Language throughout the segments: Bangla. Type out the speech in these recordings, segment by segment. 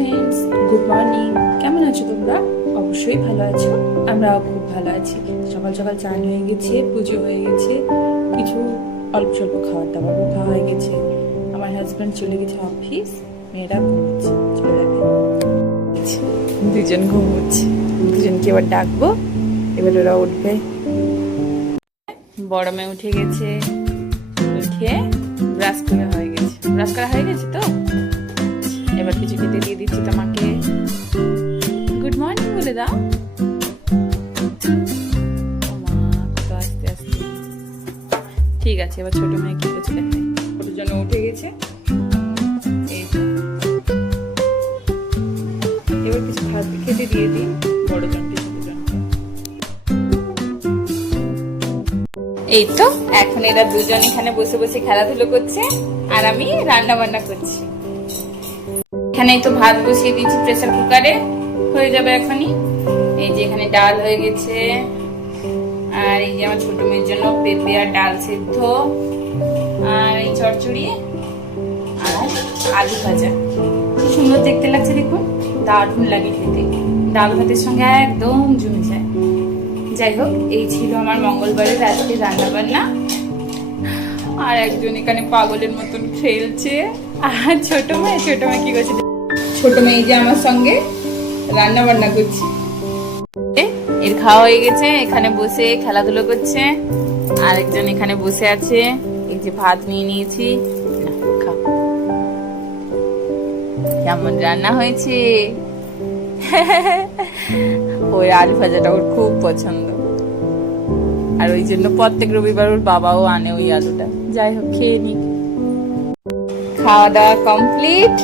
Friends, good morning. কেমন আছো তোমরা? অবশ্যই ভালো আছো, আমরাও খুব ভালো আছি। সকাল সকাল চান হয়ে গেছে, পুজো হয়ে গেছে, কিছু অল্প স্বল্প খাবার দাবারও খাওয়া হয়ে গেছে। আমার হাজব্যান্ড চলে গেছে অফিস, মেয়েরা ঘুমোচ্ছে, চলে যাবে। দুজন ঘুমোচ্ছে, দুজনকে এবার ডাকবো, এবার ওরা উঠবে। বড় মেয়ে উঠে গেছে, উঠে ব্রাশ করা হয়ে গেছে। ব্রাশ করা হয়ে গেছে তো এবার কিছু খেতে দিয়ে দিচ্ছি তোমাকে। গুড মর্নিং বলে দাও। কত আস্তে আস্তে। ঠিক আছে, এবার ছোট মেয়ে কি করছে দেখাই। ছোটোর জন্য উঠে গেছে, এই এবার কিছু খেতে দিয়ে দিই বড় জনকে, ছোট জনকে। এই তো এখন এরা দুজন এখানে বসে বসে খেলাধুলো করছে আর আমি রান্না বান্না করছি। এখানে তো ভাত বসিয়ে দিয়েছি প্রেসার কুকারে, হয়ে যাবে এখনই। এই যে এখানে ডাল হয়ে গেছে, আর এই যে আমার ছোট মেয়ের জন্য পেঁপে আর ডাল সেদ্ধ, আর এই চচ্চড়ি আর আলু ভাজা। কি সুন্দর দেখতে লাগছে দেখুন, দারুণ লাগে খেতে, ডাল ভাতের সঙ্গে একদম জমে যায়। যাই হোক, এই ছিল আমার মঙ্গলবারের আজকে রান্না বান্না। আর একজন এখানে পাগলের মতন খেলছে। আর ছোট মেয়ে কি করছে? ছোট মেয়ে যে আমার সঙ্গে রান্না বান্না করছে। এর খাওয়া হয়ে গেছে, এখানে বসে খেলাধুলো করছে। আর একজন এখানে বসে আছে, এই যে ভাত নিয়ে নিয়েছি। কেমন রান্না হয়েছে? ওই আলু ভাজাটা ওর খুব পছন্দ, আর ওই জন্য প্রত্যেক রবিবার ওর বাবাও আনে ওই আলুটা। যাই হোক, খেয়ে নি। খাওয়া দাওয়া কমপ্লিট,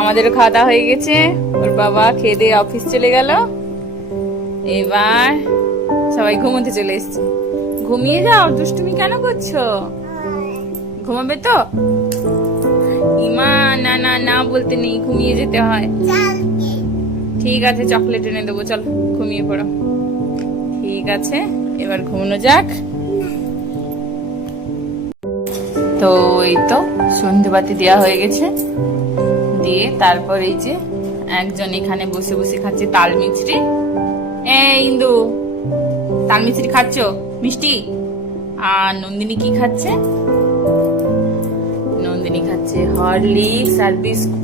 আমাদেরও খাওয়া দাওয়া হয়ে গেছে। ওর বাবা খেয়ে দিয়ে অফিস চলে গেল। এবার সবাই ঘুমোতে চলে এসছে। ঘুমিয়ে যাও, দুষ্টুমি কেন করছো? ঘুমাবে তো? ইমা না না না বলতে নেই, ঘুমিয়ে যেতে হয়। ঠিক আছে, চকলেট এনে দেবো, চল ঘুমিয়ে পড়ো। ঠিক আছে, এবার ঘুমানো যাক। তো এই তো সন্ধেবাতি দেওয়া হয়ে গেছে, দিয়ে তারপর এই যে একজন এখানে বসে বসে খাচ্ছে তাল মিছরি। ইন্দু, তাল মিছরি খাচ্ছ মিষ্টি? আর নন্দিনী কি খাচ্ছে? নন্দিনী খাচ্ছে হরলিক্স আর বিস্কুট।